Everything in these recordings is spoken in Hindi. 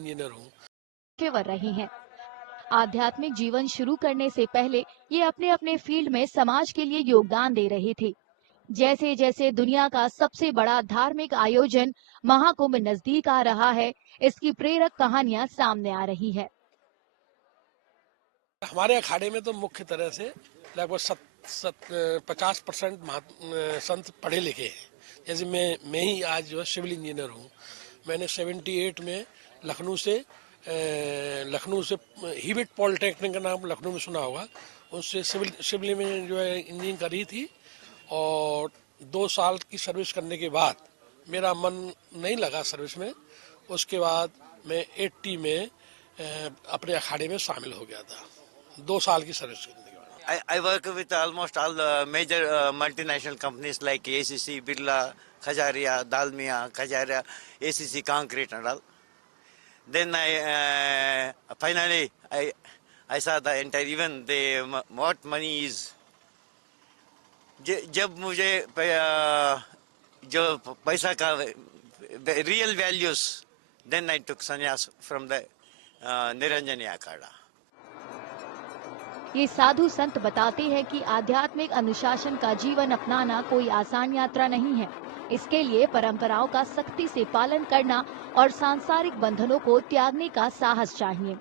इंजीनियर हूँ। पेशेवर रही हैं। आध्यात्मिक जीवन शुरू करने से पहले ये अपने अपने फील्ड में समाज के लिए योगदान दे रहे थे। जैसे जैसे दुनिया का सबसे बड़ा धार्मिक आयोजन महाकुंभ नजदीक आ रहा है, इसकी प्रेरक कहानियां सामने आ रही है। हमारे अखाड़े में तो मुख्य तरह से लगभग 50% संत पढ़े लिखे हैं। जैसे मैं ही आज जो है सिविल इंजीनियर हूँ। मैंने 78 में लखनऊ से हिबिट पॉलिटेक्निक का नाम लखनऊ में सुना होगा, उससे सिविल में जो है इंजीनियरिंग करी थी। और 2 साल की सर्विस करने के बाद मेरा मन नहीं लगा सर्विस में। उसके बाद मैं 80 में अपने अखाड़े में शामिल हो गया था, 2 साल की सर्विस करने के बाद। I work with almost all major multinational companies like ACC, Birla, Khajaria, Dalmia, Khajaria, ACC Concrete and all. Then finally I saw the entire even the what money is. जब मुझे जो पैसा का real values, then I took sannyas from the Niranjani Akhada. ये साधु संत बताते हैं कि आध्यात्मिक अनुशासन का जीवन अपनाना कोई आसान यात्रा नहीं है। इसके लिए परंपराओं का सख्ती से पालन करना और सांसारिक बंधनों को त्यागने का साहस चाहिए।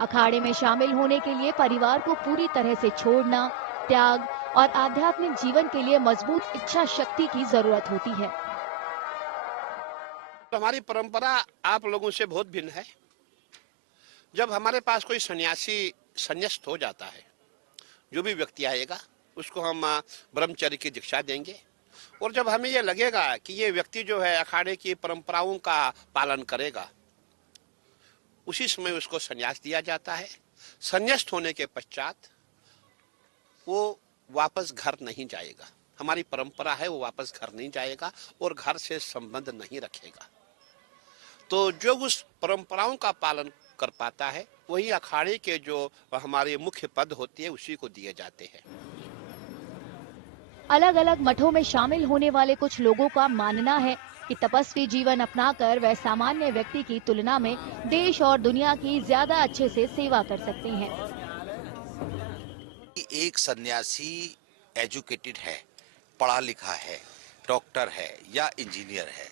अखाड़े में शामिल होने के लिए परिवार को पूरी तरह से छोड़ना, त्याग और आध्यात्मिक जीवन के लिए मजबूत इच्छा शक्ति की जरूरत होती है। हमारी परंपरा आप लोगों से बहुत भिन्न है। जब हमारे पास कोई सन्यासी संन्यास्त हो जाता है, जो भी व्यक्ति आएगा उसको हम ब्रह्मचर्य की दीक्षा देंगे। और जब हमें ये लगेगा कि ये व्यक्ति जो है अखाड़े की परंपराओं का पालन करेगा, उसी समय उसको संन्यास दिया जाता है। संन्यास्त होने के पश्चात वो वापस घर नहीं जाएगा। हमारी परंपरा है, वो वापस घर नहीं जाएगा और घर से संबंध नहीं रखेगा। तो जो उस परंपराओं का पालन कर पाता है, वही अखाड़े के जो हमारे मुख्य पद होती है उसी को दिए जाते हैं। अलग अलग मठों में शामिल होने वाले कुछ लोगों का मानना है कि तपस्वी जीवन अपनाकर वह सामान्य व्यक्ति की तुलना में देश और दुनिया की ज्यादा अच्छे से सेवा कर सकते हैं। एक सन्यासी एजुकेटेड है, पढ़ा लिखा है, डॉक्टर है या इंजीनियर है,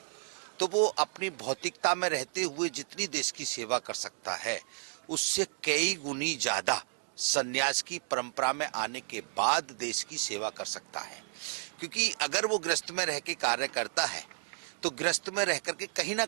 तो वो अपनी भौतिकता में रहते हुए जितनी देश की सेवा कर सकता है, उससे कई गुनी ज्यादा सन्यास की परंपरा में आने के बाद देश की सेवा कर सकता है। क्योंकि अगर वो गृहस्थ में रह के कार्य करता है, तो गृहस्थ में रह करके कहीं ना